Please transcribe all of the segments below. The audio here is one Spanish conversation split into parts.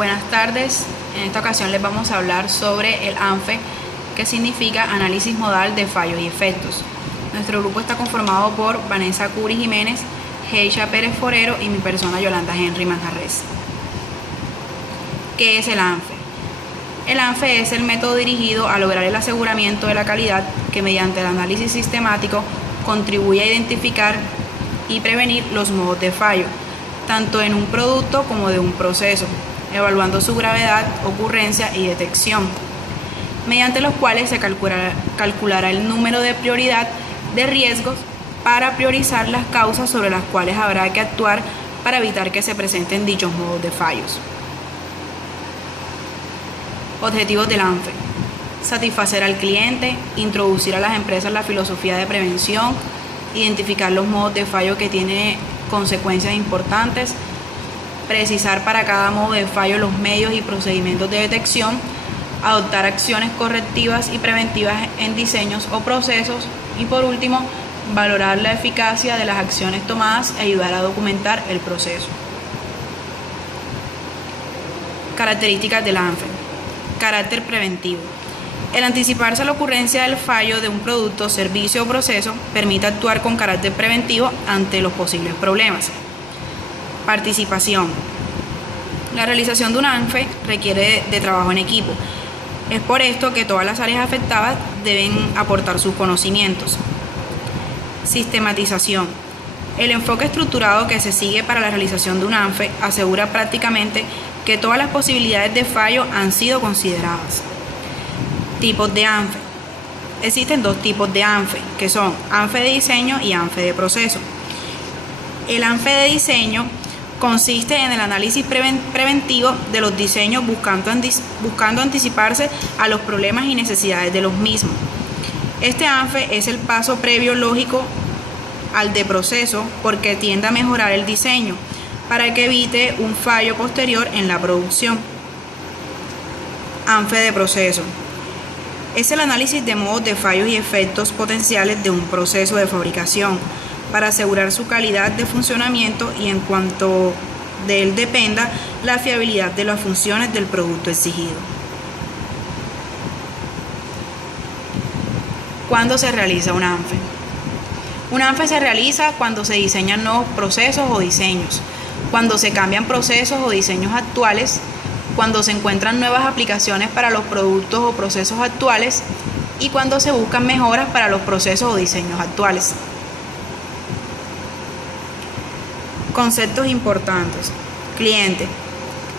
Buenas tardes, en esta ocasión les vamos a hablar sobre el ANFE, que significa Análisis Modal de Fallos y Efectos. Nuestro grupo está conformado por Vanessa Curi Jiménez, Heisha Pérez Forero y mi persona Yolanda Henry Manjarres. ¿Qué es el ANFE? El ANFE es el método dirigido a lograr el aseguramiento de la calidad que mediante el análisis sistemático contribuye a identificar y prevenir los modos de fallo, tanto en un producto como de un proceso, evaluando su gravedad, ocurrencia y detección, mediante los cuales se calculará el número de prioridad de riesgos para priorizar las causas sobre las cuales habrá que actuar para evitar que se presenten dichos modos de fallos. Objetivos del ANFE: satisfacer al cliente, introducir a las empresas la filosofía de prevención, identificar los modos de fallo que tienen consecuencias importantes, precisar para cada modo de fallo los medios y procedimientos de detección, adoptar acciones correctivas y preventivas en diseños o procesos y, por último, valorar la eficacia de las acciones tomadas y ayudar a documentar el proceso. Características del ANFE: carácter preventivo. El anticiparse a la ocurrencia del fallo de un producto, servicio o proceso permite actuar con carácter preventivo ante los posibles problemas. Participación. La realización de un ANFE requiere de trabajo en equipo. Es por esto que todas las áreas afectadas deben aportar sus conocimientos. Sistematización. El enfoque estructurado que se sigue para la realización de un ANFE asegura prácticamente que todas las posibilidades de fallo han sido consideradas. Tipos de ANFE. Existen dos tipos de ANFE, que son ANFE de diseño y ANFE de proceso. El ANFE de diseño consiste en el análisis preventivo de los diseños buscando anticiparse a los problemas y necesidades de los mismos. Este ANFE es el paso previo lógico al de proceso porque tiende a mejorar el diseño para que evite un fallo posterior en la producción. ANFE de proceso. Es el análisis de modos de fallos y efectos potenciales de un proceso de fabricación para asegurar su calidad de funcionamiento y en cuanto de él dependa la fiabilidad de las funciones del producto exigido. ¿Cuándo se realiza un ANFE? Un ANFE se realiza cuando se diseñan nuevos procesos o diseños, cuando se cambian procesos o diseños actuales, cuando se encuentran nuevas aplicaciones para los productos o procesos actuales y cuando se buscan mejoras para los procesos o diseños actuales. Conceptos importantes. Cliente.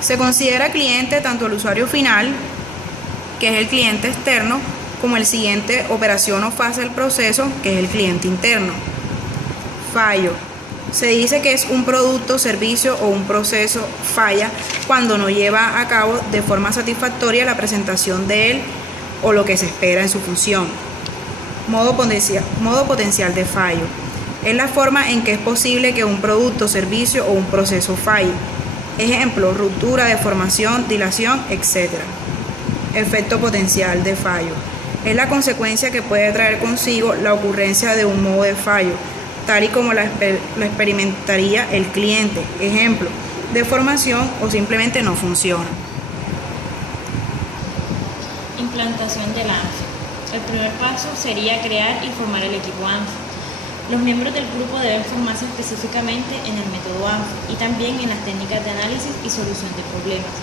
Se considera cliente tanto el usuario final, que es el cliente externo, como el siguiente operación o fase del proceso, que es el cliente interno. Fallo. Se dice que es un producto, servicio o un proceso falla cuando no lleva a cabo de forma satisfactoria la presentación de él o lo que se espera en su función. Modo potencial de fallo. Es la forma en que es posible que un producto, servicio o un proceso falle. Ejemplo: ruptura, deformación, dilación, etc. Efecto potencial de fallo. Es la consecuencia que puede traer consigo la ocurrencia de un modo de fallo, tal y como la experimentaría el cliente. Ejemplo: deformación o simplemente no funciona. Implantación del ANFE. El primer paso sería crear y formar el equipo ANFE. Los miembros del grupo deben formarse específicamente en el método ANFE y también en las técnicas de análisis y solución de problemas.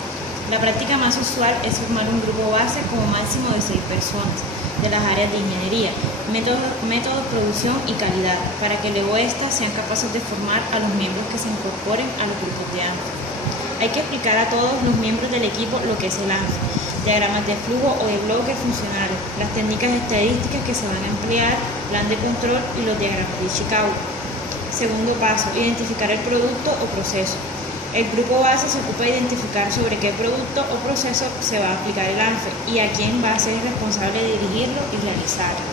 La práctica más usual es formar un grupo base como máximo de 6 personas de las áreas de ingeniería, método, producción y calidad, para que luego éstas sean capaces de formar a los miembros que se incorporen a los grupos de ANFE. Hay que explicar a todos los miembros del equipo lo que es el ANFE, diagramas de flujo o de bloques funcionales, las técnicas estadísticas que se van a emplear, plan de control y los diagramas de Chicago. Segundo paso: identificar el producto o proceso. El grupo base se ocupa de identificar sobre qué producto o proceso se va a aplicar el ANFE y a quién va a ser responsable de dirigirlo y realizarlo.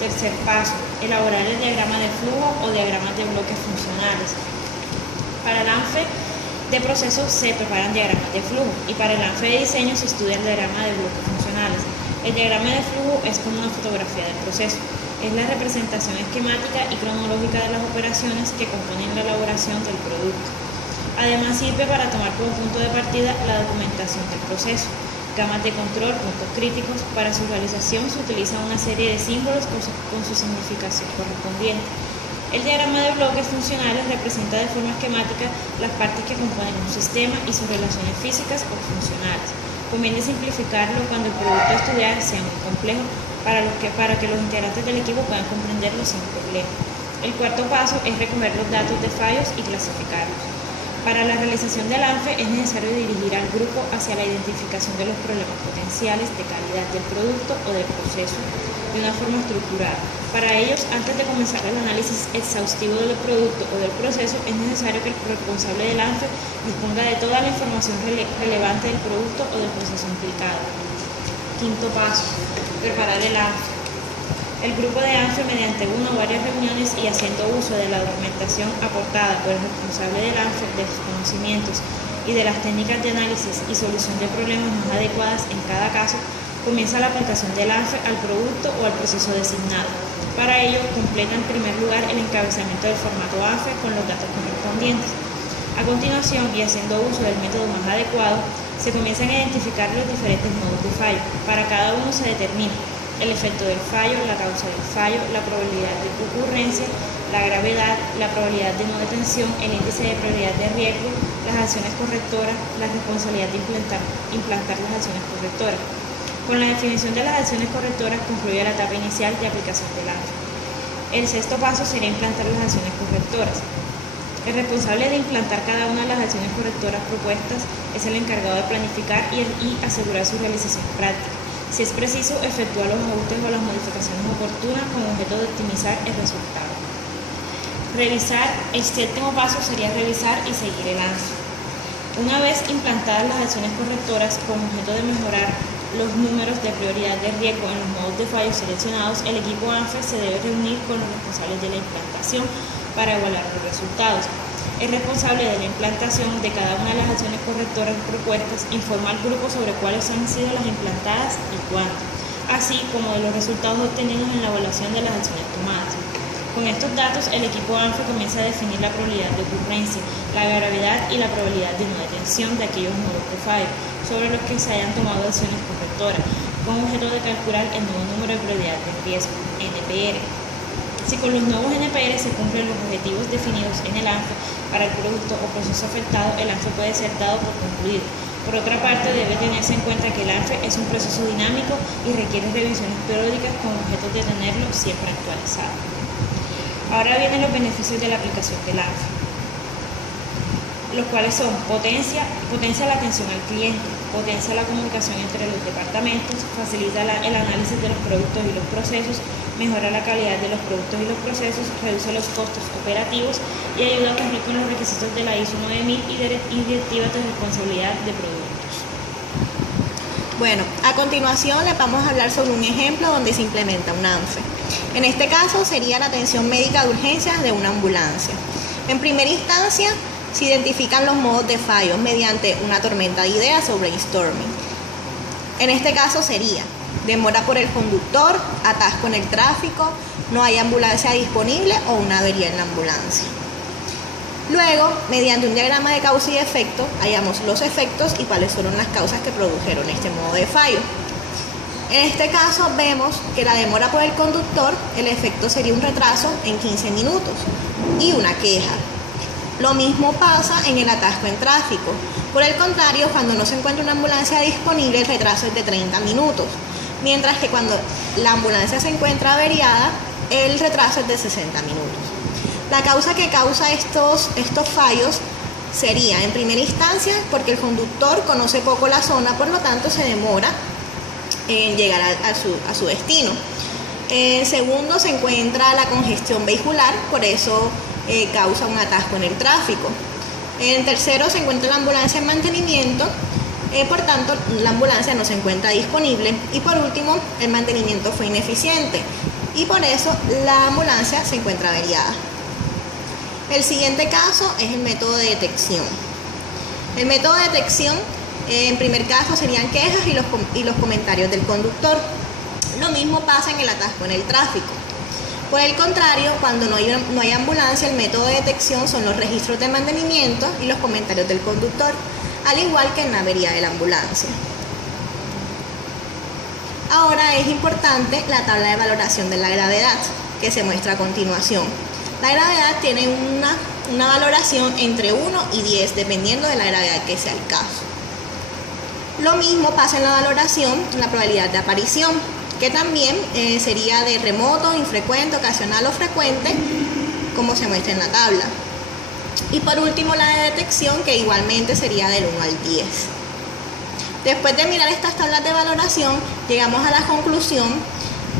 Tercer paso: elaborar el diagrama de flujo o diagramas de bloques funcionales. Para el ANFE de proceso se preparan diagramas de flujo y para el ANFE de diseño se estudia el diagrama de bloques funcionales. El diagrama de flujo es como una fotografía del proceso. Es la representación esquemática y cronológica de las operaciones que componen la elaboración del producto. Además sirve para tomar como punto de partida la documentación del proceso, gamas de control, puntos críticos. Para su realización se utiliza una serie de símbolos con su significación correspondiente. El diagrama de bloques funcionales representa de forma esquemática las partes que componen un sistema y sus relaciones físicas o funcionales. Conviene simplificarlo cuando el producto a estudiar sea muy complejo para que los integrantes del equipo puedan comprenderlo sin problema. El cuarto paso es recoger los datos de fallos y clasificarlos. Para la realización del ANFE es necesario dirigir al grupo hacia la identificación de los problemas potenciales de calidad del producto o del proceso de una forma estructurada. Para ellos, antes de comenzar el análisis exhaustivo del producto o del proceso, es necesario que el responsable del ANFE disponga de toda la información relevante del producto o del proceso implicado. Quinto paso, preparar el ANFE. El grupo de ANFE, mediante una o varias reuniones y haciendo uso de la documentación aportada por el responsable del ANFE, de sus conocimientos y de las técnicas de análisis y solución de problemas más adecuadas en cada caso, comienza la aplicación del ANFE al producto o al proceso designado. Para ello, completa en primer lugar el encabezamiento del formato ANFE con los datos correspondientes. A continuación, y haciendo uso del método más adecuado, se comienzan a identificar los diferentes modos de fallo. Para cada uno se determina el efecto del fallo, la causa del fallo, la probabilidad de ocurrencia, la gravedad, la probabilidad de no detención, el índice de probabilidad de riesgo, las acciones correctoras, la responsabilidad de implantar las acciones correctoras. Con la definición de las acciones correctoras concluye la etapa inicial de aplicación del ANFE. El sexto paso sería implantar las acciones correctoras. El responsable de implantar cada una de las acciones correctoras propuestas es el encargado de planificar y asegurar su realización práctica. Si es preciso, efectuar los ajustes o las modificaciones oportunas con objeto de optimizar el resultado. Revisar, el séptimo paso sería revisar y seguir el ANFE. Una vez implantadas las acciones correctoras con objeto de mejorar los números de prioridad de riesgo en los modos de fallo seleccionados, el equipo ANFE se debe reunir con los responsables de la implantación para evaluar los resultados. El responsable de la implantación de cada una de las acciones correctoras propuestas informa al grupo sobre cuáles han sido las implantadas y cuándo, así como de los resultados obtenidos en la evaluación de las acciones tomadas. Con estos datos, el equipo ANFE comienza a definir la probabilidad de ocurrencia, la gravedad y la probabilidad de no detención de aquellos modos de fallo sobre los que se hayan tomado acciones correctoras, con objeto de calcular el nuevo número de probabilidad de riesgo, NPR. Si con los nuevos NPR se cumplen los objetivos definidos en el ANFE para el producto o proceso afectado, el ANFE puede ser dado por concluido. Por otra parte, debe tenerse en cuenta que el ANFE es un proceso dinámico y requiere revisiones periódicas con objeto de tenerlo siempre actualizado. Ahora vienen los beneficios de la aplicación del ANFE, los cuales son potencia la atención al cliente, potencia la comunicación entre los departamentos, facilita el análisis de los productos y los procesos, mejora la calidad de los productos y los procesos, reduce los costos operativos y ayuda a cumplir con los requisitos de la ISO 9000 y directivas de responsabilidad de productos. Bueno, a continuación les vamos a hablar sobre un ejemplo donde se implementa un ANFE. En este caso sería la atención médica de urgencias de una ambulancia. En primera instancia, se identifican los modos de fallo mediante una tormenta de ideas o brainstorming. En este caso sería demora por el conductor, atasco en el tráfico, no hay ambulancia disponible o una avería en la ambulancia. Luego, mediante un diagrama de causa y efecto, hallamos los efectos y cuáles fueron las causas que produjeron este modo de fallo. En este caso vemos que la demora por el conductor, el efecto sería un retraso en 15 minutos y una queja. Lo mismo pasa en el atasco en tráfico. Por el contrario, cuando no se encuentra una ambulancia disponible, el retraso es de 30 minutos, mientras que cuando la ambulancia se encuentra averiada, el retraso es de 60 minutos. La causa que causa estos fallos sería, en primera instancia, porque el conductor conoce poco la zona, por lo tanto se demora en llegar a su destino. En segundo, se encuentra la congestión vehicular, por eso causa un atasco en el tráfico. En tercero, se encuentra la ambulancia en mantenimiento, por tanto la ambulancia no se encuentra disponible. Y por último, el mantenimiento fue ineficiente y por eso la ambulancia se encuentra averiada. El siguiente caso es el método de detección. El método de detección, en primer caso, serían quejas y los comentarios del conductor. Lo mismo pasa en el atasco en el tráfico. Por el contrario, cuando no hay ambulancia, el método de detección son los registros de mantenimiento y los comentarios del conductor, al igual que en la avería de la ambulancia. Ahora es importante la tabla de valoración de la gravedad, que se muestra a continuación. La gravedad tiene una valoración entre 1 y 10, dependiendo de la gravedad que sea el caso. Lo mismo pasa en la valoración, la probabilidad de aparición, que también sería de remoto, infrecuente, ocasional o frecuente, como se muestra en la tabla. Y por último, la de detección, que igualmente sería del 1 al 10. Después de mirar estas tablas de valoración, llegamos a la conclusión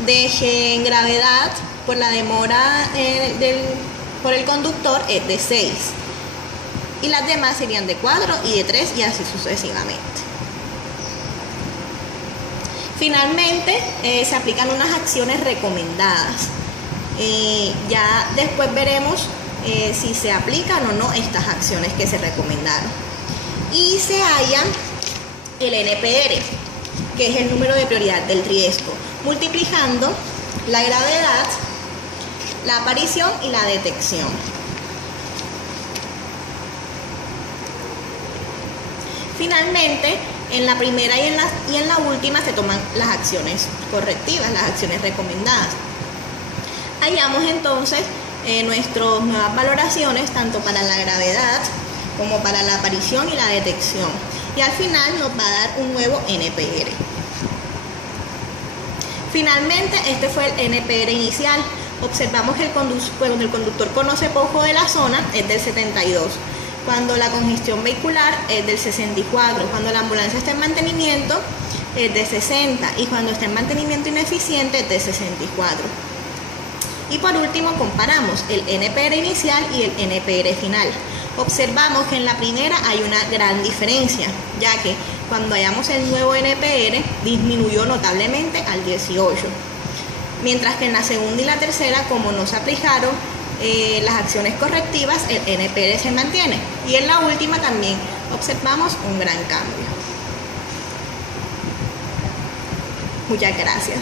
de que en gravedad, por la demora por el conductor, es de 6. Y las demás serían de 4 y de 3 y así sucesivamente. Finalmente, se aplican unas acciones recomendadas. Ya después veremos si se aplican o no estas acciones que se recomendaron. Y se halla el NPR, que es el número de prioridad del riesgo, multiplicando la gravedad, la aparición y la detección. Finalmente, en la primera y en la última se toman las acciones correctivas, las acciones recomendadas. Hallamos entonces nuestras nuevas valoraciones tanto para la gravedad como para la aparición y la detección. Y al final nos va a dar un nuevo NPR. Finalmente, este fue el NPR inicial. Observamos que cuando el conductor conoce poco de la zona es del 72. Cuando la congestión vehicular es del 64, cuando la ambulancia está en mantenimiento es de 60 y cuando está en mantenimiento ineficiente es de 64. Y por último comparamos el NPR inicial y el NPR final. Observamos que en la primera hay una gran diferencia, ya que cuando hallamos el nuevo NPR disminuyó notablemente al 18, mientras que en la segunda y la tercera, como no se aplicaron las acciones correctivas, el NPR se mantiene. Y en la última también observamos un gran cambio. Muchas gracias.